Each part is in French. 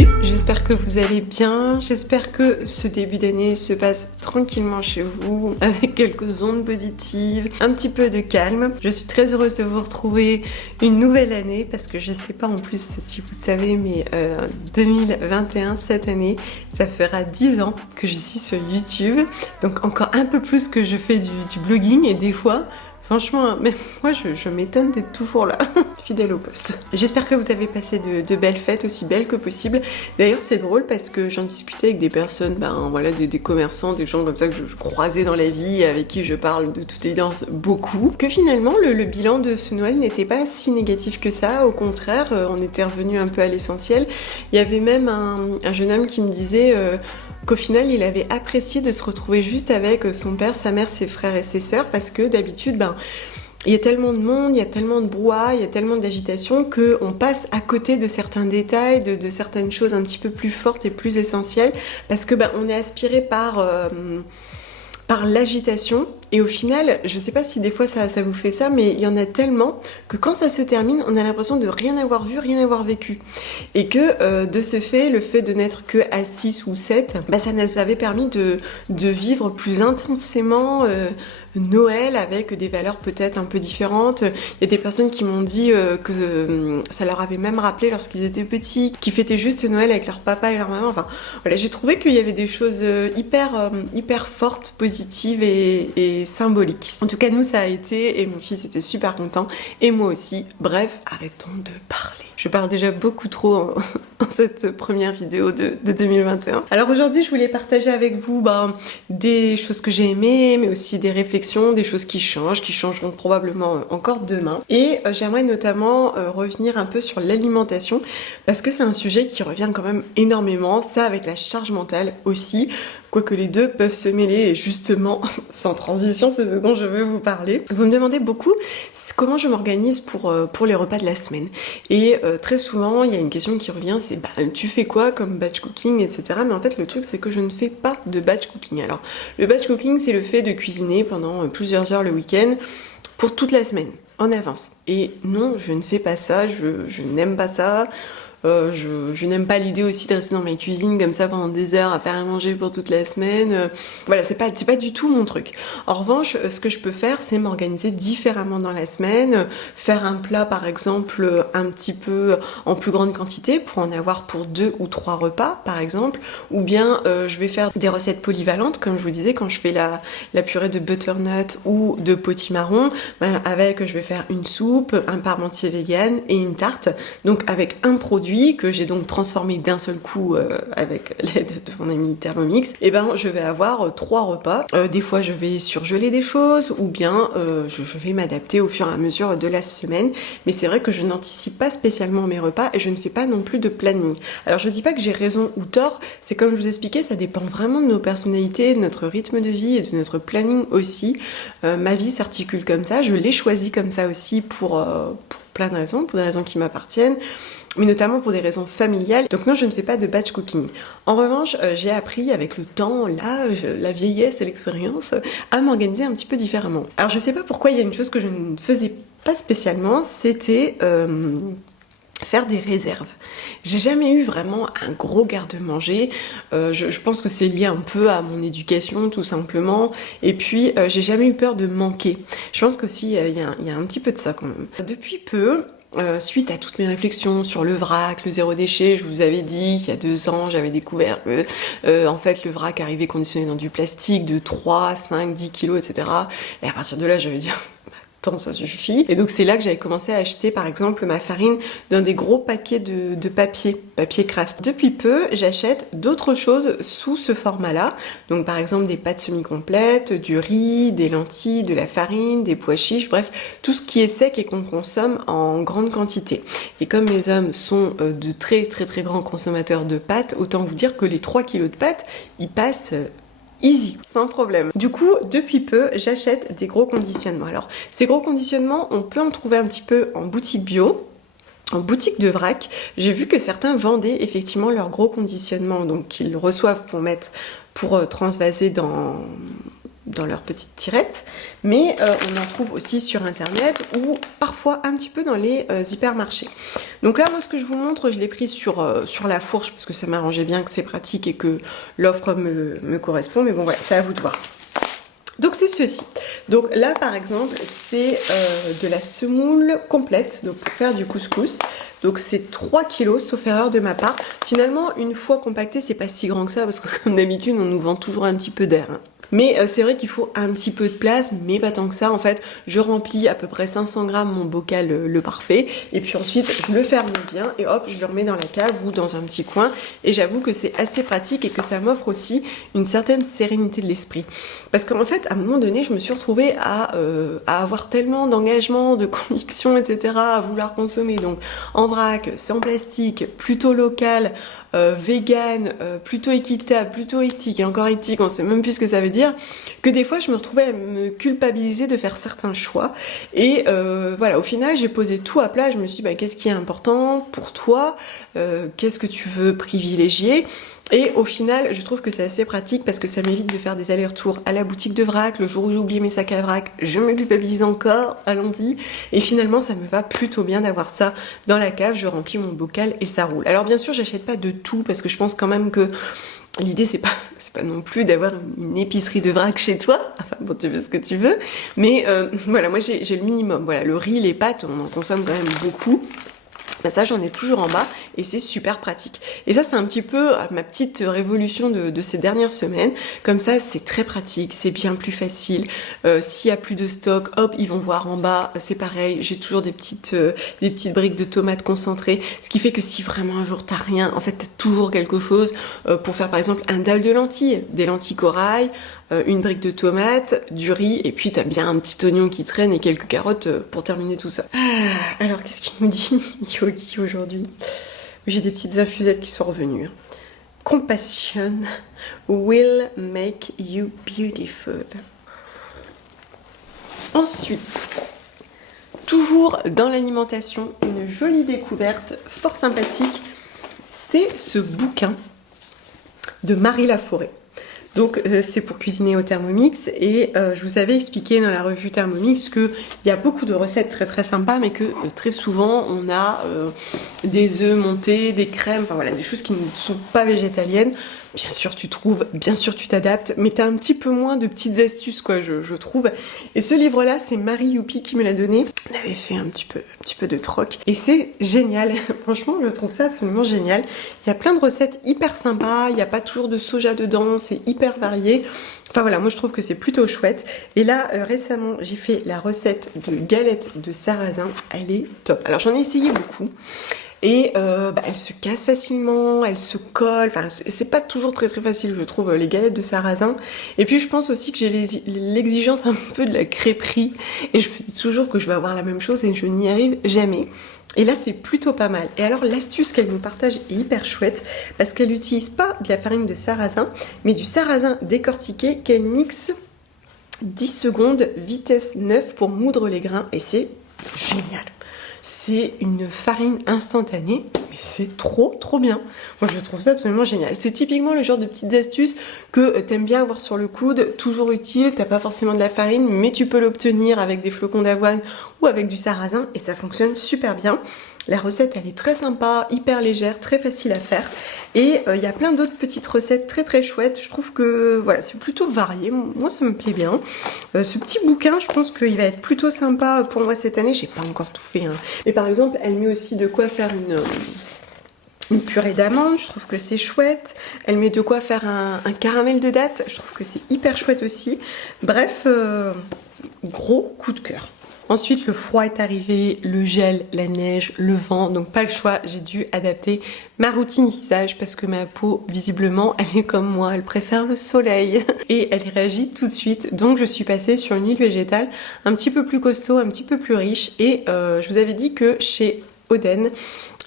Salut, j'espère que vous allez bien, j'espère que ce début d'année se passe tranquillement chez vous, avec quelques ondes positives, un petit peu de calme. Je suis très heureuse de vous retrouver une nouvelle année, parce que je sais pas en plus si vous savez, mais 2021, cette année, ça fera 10 ans que je suis sur YouTube, donc encore un peu plus que je fais du blogging, et des fois, franchement, mais moi je m'étonne d'être toujours là, fidèle au poste. J'espère que vous avez passé de belles fêtes, aussi belles que possible. D'ailleurs c'est drôle parce que j'en discutais avec des personnes, voilà, des commerçants, des gens comme ça que je croisais dans la vie, avec qui je parle de toute évidence beaucoup, que finalement le bilan de ce Noël n'était pas si négatif que ça, au contraire, on était revenu un peu à l'essentiel. Il y avait même un jeune homme qui me disait qu'au final il avait apprécié de se retrouver juste avec son père, sa mère, ses frères et ses sœurs, parce que d'habitude il y a tellement de monde, il y a tellement de brouhaha, il y a tellement d'agitation qu'on passe à côté de certains détails, de certaines choses un petit peu plus fortes et plus essentielles, parce que on est aspiré par l'agitation. Et au final, je sais pas si des fois ça vous fait ça, mais il y en a tellement que quand ça se termine, on a l'impression de rien avoir vu, rien avoir vécu. Et que de ce fait, le fait de n'être que à 6 ou 7, ça nous avait permis de vivre plus intensément Noël avec des valeurs peut-être un peu différentes. Il y a des personnes qui m'ont dit que ça leur avait même rappelé lorsqu'ils étaient petits, qu'ils fêtaient juste Noël avec leur papa et leur maman. Enfin, voilà, j'ai trouvé qu'il y avait des choses hyper fortes, positives et symboliques. En tout cas, nous, ça a été, et mon fils était super content, et moi aussi. Bref, arrêtons de parler. Je parle déjà beaucoup trop en cette première vidéo de 2021. Alors aujourd'hui, je voulais partager avec vous des choses que j'ai aimées, mais aussi des réflexions, des choses qui changeront probablement encore demain. Et j'aimerais notamment revenir un peu sur l'alimentation, parce que c'est un sujet qui revient quand même énormément, ça avec la charge mentale aussi, quoique les deux peuvent se mêler, et justement, sans transition, c'est ce dont je veux vous parler. Vous me demandez beaucoup comment je m'organise pour les repas de la semaine. Et très souvent, il y a une question qui revient, c'est tu fais quoi comme batch cooking, etc. Mais en fait, le truc, c'est que je ne fais pas de batch cooking. Alors, le batch cooking, c'est le fait de cuisiner pendant plusieurs heures le week-end pour toute la semaine, en avance. Et non, je ne fais pas ça, je n'aime pas ça. Je n'aime pas l'idée aussi de rester dans ma cuisine comme ça pendant des heures à faire à manger pour toute la semaine. Voilà, c'est pas du tout mon truc. En revanche, ce que je peux faire, c'est m'organiser différemment dans la semaine, faire un plat par exemple un petit peu en plus grande quantité pour en avoir pour 2 ou 3 repas par exemple, ou bien je vais faire des recettes polyvalentes comme je vous disais quand je fais la purée de butternut ou de potimarron, avec je vais faire une soupe, un parmentier vegan et une tarte, donc avec un produit que j'ai donc transformé d'un seul coup avec l'aide de mon ami Thermomix, et je vais avoir 3 repas. Des fois je vais surgeler des choses, ou bien je vais m'adapter au fur et à mesure de la semaine, mais c'est vrai que je n'anticipe pas spécialement mes repas et je ne fais pas non plus de planning. Alors je dis pas que j'ai raison ou tort, c'est comme je vous expliquais, ça dépend vraiment de nos personnalités, de notre rythme de vie et de notre planning aussi. Ma vie s'articule comme ça, je l'ai choisi comme ça aussi pour plein de raisons, pour des raisons qui m'appartiennent, mais notamment pour des raisons familiales. Donc non, je ne fais pas de batch cooking. En revanche, j'ai appris avec le temps, la vieillesse et l'expérience, à m'organiser un petit peu différemment. Alors je sais pas pourquoi, il y a une chose que je ne faisais pas spécialement, c'était faire des réserves. J'ai jamais eu vraiment un gros garde-manger. Je pense que c'est lié un peu à mon éducation tout simplement. Et puis j'ai jamais eu peur de manquer. Je pense qu'aussi il y a un petit peu de ça quand même. Depuis peu, suite à toutes mes réflexions sur le vrac, le zéro déchet, je vous avais dit qu'il y a 2 ans, j'avais découvert que en fait le vrac arrivait conditionné dans du plastique de 3, 5, 10 kilos, etc. Et à partir de là, j'avais dit tant ça suffit. Et donc c'est là que j'avais commencé à acheter par exemple ma farine dans des gros paquets de papier craft. Depuis peu, j'achète d'autres choses sous ce format-là. Donc par exemple des pâtes semi-complètes, du riz, des lentilles, de la farine, des pois chiches, bref, tout ce qui est sec et qu'on consomme en grande quantité. Et comme mes hommes sont de très grands consommateurs de pâtes, autant vous dire que les 3 kilos de pâtes, ils passent easy, sans problème. Du coup, depuis peu, j'achète des gros conditionnements. Alors, ces gros conditionnements, on peut en trouver un petit peu en boutique bio, en boutique de vrac. J'ai vu que certains vendaient effectivement leurs gros conditionnements, donc qu'ils reçoivent pour transvaser dans leurs petites tirettes, mais on en trouve aussi sur internet ou parfois un petit peu dans les hypermarchés. Donc là, moi, ce que je vous montre, je l'ai pris sur la fourche parce que ça m'arrangeait bien, que c'est pratique et que l'offre me correspond, mais bon, voilà, c'est à vous de voir. Donc c'est ceci. Donc là par exemple c'est de la semoule complète donc pour faire du couscous. Donc c'est 3 kilos sauf erreur de ma part. Finalement une fois compacté c'est pas si grand que ça parce que comme d'habitude on nous vend toujours un petit peu d'air. Hein. Mais c'est vrai qu'il faut un petit peu de place, mais pas tant que ça. En fait, je remplis à peu près 500 grammes mon bocal le parfait. Et puis ensuite, je le ferme bien et hop, je le remets dans la cave ou dans un petit coin. Et j'avoue que c'est assez pratique et que ça m'offre aussi une certaine sérénité de l'esprit. Parce qu'en fait, à un moment donné, je me suis retrouvée à avoir tellement d'engagement, de conviction, etc. à vouloir consommer. Donc en vrac, sans plastique, plutôt local, vegan, plutôt équitable, plutôt éthique, et encore éthique, on sait même plus ce que ça veut dire, que des fois je me retrouvais à me culpabiliser de faire certains choix, et voilà, au final j'ai posé tout à plat, je me suis dit bah, qu'est-ce qui est important pour toi, qu'est-ce que tu veux privilégier, et au final, je trouve que c'est assez pratique parce que ça m'évite de faire des allers-retours à la boutique de vrac. Le jour où j'ai oublié mes sacs à vrac, je me culpabilise encore, allons-y. Et finalement, ça me va plutôt bien d'avoir ça dans la cave. Je remplis mon bocal et ça roule. Alors bien sûr, j'achète pas de tout parce que je pense quand même que l'idée c'est pas non plus d'avoir une épicerie de vrac chez toi. Enfin bon, tu fais ce que tu veux. Mais voilà, moi j'ai le minimum. Voilà, le riz, les pâtes, on en consomme quand même beaucoup. Ben ça j'en ai toujours en bas et c'est super pratique. Et ça c'est un petit peu ma petite révolution de ces dernières semaines. Comme ça c'est très pratique, c'est bien plus facile. S'il y a plus de stock, hop, ils vont voir en bas, c'est pareil. J'ai toujours des petites briques de tomates concentrées. Ce qui fait que si vraiment un jour t'as rien, en fait t'as toujours quelque chose pour faire par exemple un dalle de lentilles, des lentilles corail, une brique de tomates, du riz, et puis t'as bien un petit oignon qui traîne et quelques carottes pour terminer tout ça. Alors qu'est-ce qu'il nous dit Yogi aujourd'hui? J'ai des petites infusettes qui sont revenues. Compassion will make you beautiful. Ensuite, toujours dans l'alimentation, une jolie découverte fort sympathique, c'est ce bouquin de Marie Laforêt. Donc c'est pour cuisiner au Thermomix et je vous avais expliqué dans la revue Thermomix qu'il y a beaucoup de recettes très très sympas mais que très souvent on a des œufs montés, des crèmes, enfin voilà, des choses qui ne sont pas végétaliennes. Bien sûr tu trouves, bien sûr tu t'adaptes, mais t'as un petit peu moins de petites astuces quoi je trouve. Et ce livre là c'est Marie Youpi qui me l'a donné. On avait fait un petit peu de troc et c'est génial, franchement je trouve ça absolument génial. Il y a plein de recettes hyper sympas, il n'y a pas toujours de soja dedans, c'est hyper varié. Enfin voilà, moi je trouve que c'est plutôt chouette. Et là, récemment, j'ai fait la recette de galette de sarrasin. Elle est top. Alors j'en ai essayé beaucoup. Et elle se casse facilement, elle se colle, enfin c'est pas toujours très très facile je trouve les galettes de sarrasin. Et puis je pense aussi que j'ai l'exigence un peu de la crêperie et je me dis toujours que je vais avoir la même chose et je n'y arrive jamais. Et là c'est plutôt pas mal. Et alors l'astuce qu'elle nous partage est hyper chouette parce qu'elle n'utilise pas de la farine de sarrasin mais du sarrasin décortiqué qu'elle mixe 10 secondes vitesse 9 pour moudre les grains et c'est génial. C'est une farine instantanée, mais c'est trop bien. Moi je trouve ça absolument génial. C'est typiquement le genre de petites astuces que t'aimes bien avoir sur le coude, toujours utile, t'as pas forcément de la farine, mais tu peux l'obtenir avec des flocons d'avoine ou avec du sarrasin et ça fonctionne super bien. La recette elle est très sympa, hyper légère, très facile à faire et il y a plein d'autres petites recettes très très chouettes. Je trouve que voilà, c'est plutôt varié, moi ça me plaît bien. Ce petit bouquin je pense qu'il va être plutôt sympa pour moi cette année, j'ai pas encore tout fait hein. Et par exemple elle met aussi de quoi faire une purée d'amandes, je trouve que c'est chouette. Elle met de quoi faire un caramel de dattes, je trouve que c'est hyper chouette aussi. Bref, gros coup de cœur. Ensuite, le froid est arrivé, le gel, la neige, le vent, donc pas le choix, j'ai dû adapter ma routine visage parce que ma peau, visiblement, elle est comme moi, elle préfère le soleil et elle réagit tout de suite. Donc je suis passée sur une huile végétale un petit peu plus costaud, un petit peu plus riche et je vous avais dit que chez Oden,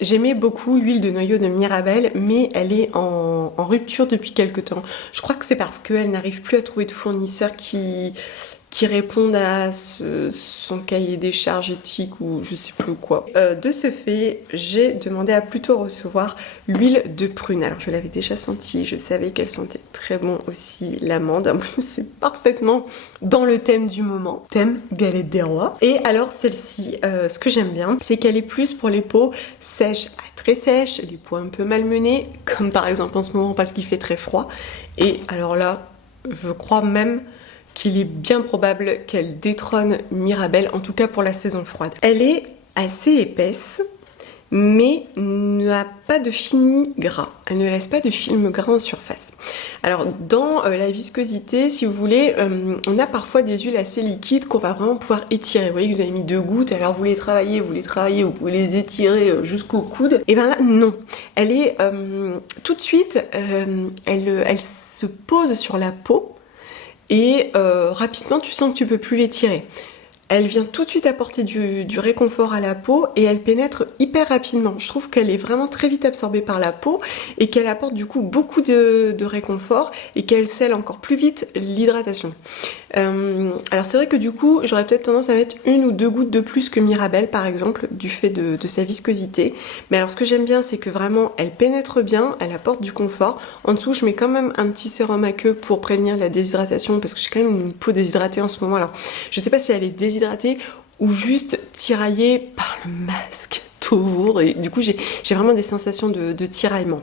j'aimais beaucoup l'huile de noyau de Mirabelle, mais elle est en rupture depuis quelques temps. Je crois que c'est parce qu'elle n'arrive plus à trouver de fournisseurs qui qui répondent à son cahier des charges éthiques ou je sais plus quoi. De ce fait, j'ai demandé à plutôt recevoir l'huile de prune. Alors je l'avais déjà sentie, je savais qu'elle sentait très bon aussi l'amande. En plus c'est parfaitement dans le thème du moment, thème galette des rois. Et alors celle-ci, ce que j'aime bien, c'est qu'elle est plus pour les peaux sèches à très sèches, les peaux un peu malmenées, comme par exemple en ce moment parce qu'il fait très froid. Et alors là, je crois même qu'il est bien probable qu'elle détrône Mirabelle, en tout cas pour la saison froide. Elle est assez épaisse, mais n'a pas de fini gras. Elle ne laisse pas de film gras en surface. Alors dans la viscosité, si vous voulez, on a parfois des huiles assez liquides qu'on va vraiment pouvoir étirer. Vous voyez que vous avez mis 2 gouttes, alors vous les travaillez, vous pouvez les étirer jusqu'au coude. Et bien là, non. Elle est tout de suite, elle se pose sur la peau. Et rapidement tu sens que tu peux plus l'étirer. Elle vient tout de suite apporter du réconfort à la peau et elle pénètre hyper rapidement. Je trouve qu'elle est vraiment très vite absorbée par la peau et qu'elle apporte du coup beaucoup de réconfort et qu'elle scelle encore plus vite l'hydratation. Alors c'est vrai que du coup j'aurais peut-être tendance à mettre 1 ou 2 gouttes de plus que Mirabelle par exemple du fait de sa viscosité, mais alors ce que j'aime bien c'est que vraiment elle pénètre bien, elle apporte du confort. En dessous je mets quand même un petit sérum à queue pour prévenir la déshydratation parce que j'ai quand même une peau déshydratée en ce moment. Alors je sais pas si elle est déshydratée ou juste tiraillée par le masque toujours, et du coup j'ai vraiment des sensations de tiraillement.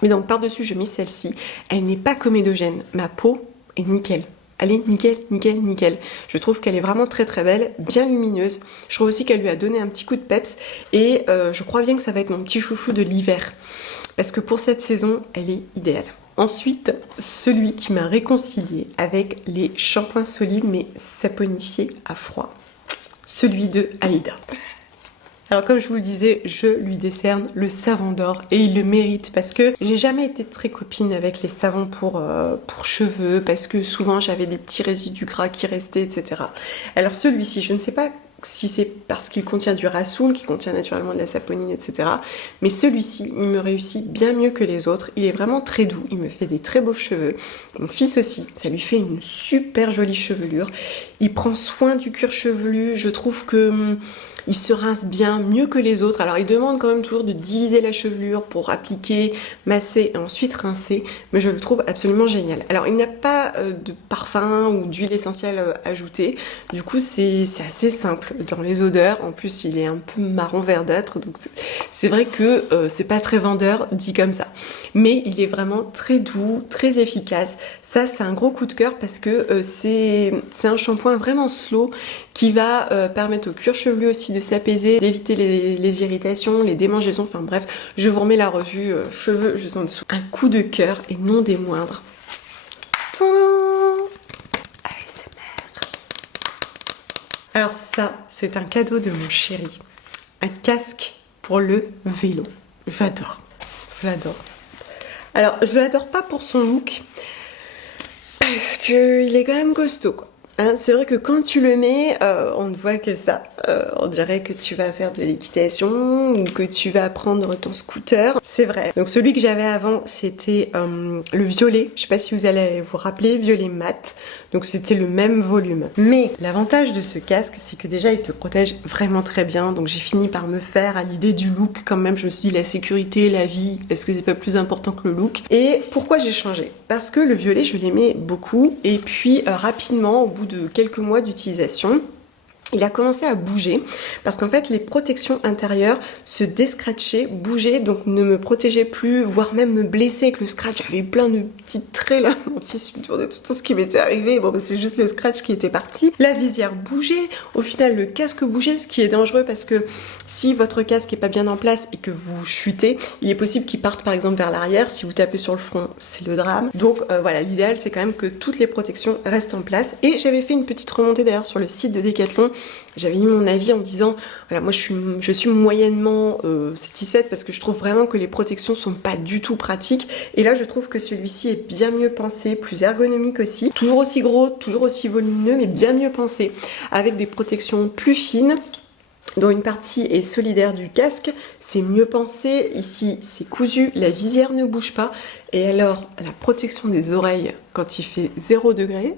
Mais donc par dessus je mets celle-ci, elle n'est pas comédogène, ma peau est nickel. Elle est nickel, nickel, nickel. Je trouve qu'elle est vraiment très très belle, bien lumineuse. Je trouve aussi qu'elle lui a donné un petit coup de peps et je crois bien que ça va être mon petit chouchou de l'hiver. Parce que pour cette saison, elle est idéale. Ensuite, celui qui m'a réconciliée avec les shampoings solides mais saponifiés à froid. Celui de Aïda. Alors comme je vous le disais, je lui décerne le savon d'or et il le mérite parce que j'ai jamais été très copine avec les savons pour cheveux parce que souvent j'avais des petits résidus gras qui restaient, etc. Alors celui-ci, je ne sais pas si c'est parce qu'il contient du rassoul, qui contient naturellement de la saponine, etc. Mais celui-ci, il me réussit bien mieux que les autres. Il est vraiment très doux, il me fait des très beaux cheveux. Mon fils aussi, ça lui fait une super jolie chevelure. Il prend soin du cuir chevelu, je trouve que il se rince bien, mieux que les autres. Alors il demande quand même toujours de diviser la chevelure pour appliquer, masser et ensuite rincer, mais je le trouve absolument génial. Alors il n'a pas de parfum ou d'huile essentielle ajoutée, du coup c'est assez simple dans les odeurs. En plus il est un peu marron verdâtre, donc c'est vrai que c'est pas très vendeur dit comme ça. Mais il est vraiment très doux, très efficace. Ça c'est un gros coup de cœur parce que c'est un shampoing vraiment slow qui va permettre au cuir chevelu aussi de s'apaiser, d'éviter les irritations, les démangeaisons, enfin bref, je vous remets la revue cheveux juste en dessous. Un coup de cœur et non des moindres. ASMR. Alors ça, c'est un cadeau de mon chéri. Un casque pour le vélo. J'adore. Je l'adore. Alors, je l'adore pas pour son look, parce qu'il est quand même costaud, quoi. Hein, c'est vrai que quand tu le mets, on ne voit que ça. On dirait que tu vas faire de l'équitation ou que tu vas prendre ton scooter. C'est vrai. Donc celui que j'avais avant, c'était le violet. Je sais pas si vous allez vous rappeler, violet mat. Donc c'était le même volume. Mais l'avantage de ce casque, c'est que déjà il te protège vraiment très bien. Donc j'ai fini par me faire à l'idée du look quand même. Je me suis dit la sécurité, la vie, est-ce que c'est pas plus important que le look? Et pourquoi j'ai changé? Parce que le violet, je l'aimais beaucoup. Et puis rapidement, au bout de quelques mois d'utilisation, il a commencé à bouger parce qu'en fait les protections intérieures se descratchaient, bougeaient, donc ne me protégeaient plus, voire même me blessaient avec le scratch. J'avais plein de petits traits là, mon fils me demandait tout ce qui m'était arrivé. Bon bah, c'est juste le scratch qui était parti. La visière bougeait, au final le casque bougeait, ce qui est dangereux parce que si votre casque est pas bien en place et que vous chutez, il est possible qu'il parte par exemple vers l'arrière. Si vous tapez sur le front, c'est le drame. Donc voilà, l'idéal c'est quand même que toutes les protections restent en place. Et j'avais fait une petite remontée d'ailleurs sur le site de Decathlon. J'avais mis mon avis en disant voilà, moi je suis moyennement satisfaite parce que je trouve vraiment que les protections sont pas du tout pratiques, et là je trouve que celui-ci est bien mieux pensé, plus ergonomique aussi, toujours aussi gros, toujours aussi volumineux, mais bien mieux pensé, avec des protections plus fines. dont une partie est solidaire du casque. C'est mieux pensé, ici c'est cousu, la visière ne bouge pas. Et alors, la protection des oreilles quand il fait 0 degré,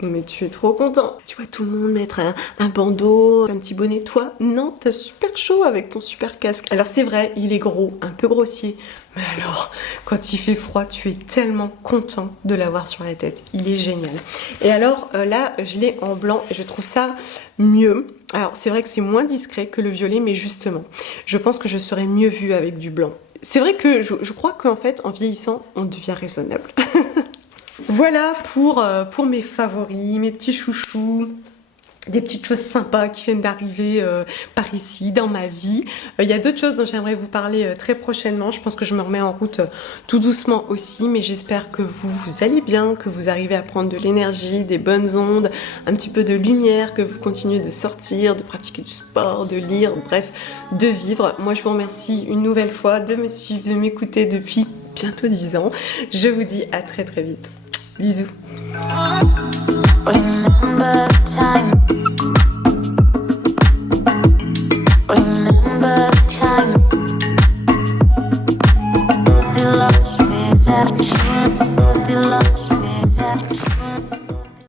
mais tu es trop content. Tu vois tout le monde mettre un bandeau, un petit bonnet, toi, non, t'as super chaud avec ton super casque. Alors c'est vrai, il est gros, un peu grossier, mais alors, quand il fait froid, tu es tellement content de l'avoir sur la tête. Il est génial. Et alors là, je l'ai en blanc et je trouve ça mieux. Alors c'est vrai que c'est moins discret que le violet, mais justement, je pense que je serais mieux vue avec du blanc. C'est vrai que je crois qu'en fait, en vieillissant, on devient raisonnable. Voilà pour mes favoris, mes petits chouchous. Des petites choses sympas qui viennent d'arriver par ici, dans ma vie. Il y a d'autres choses dont j'aimerais vous parler très prochainement. Je pense que je me remets en route tout doucement aussi, mais j'espère que vous allez bien, que vous arrivez à prendre de l'énergie, des bonnes ondes, un petit peu de lumière, que vous continuez de sortir, de pratiquer du sport, de lire, bref, de vivre. Moi, je vous remercie une nouvelle fois de me suivre, de m'écouter depuis bientôt 10 ans. Je vous dis à très très vite. Bisous. Remember time. Remember time. You lost without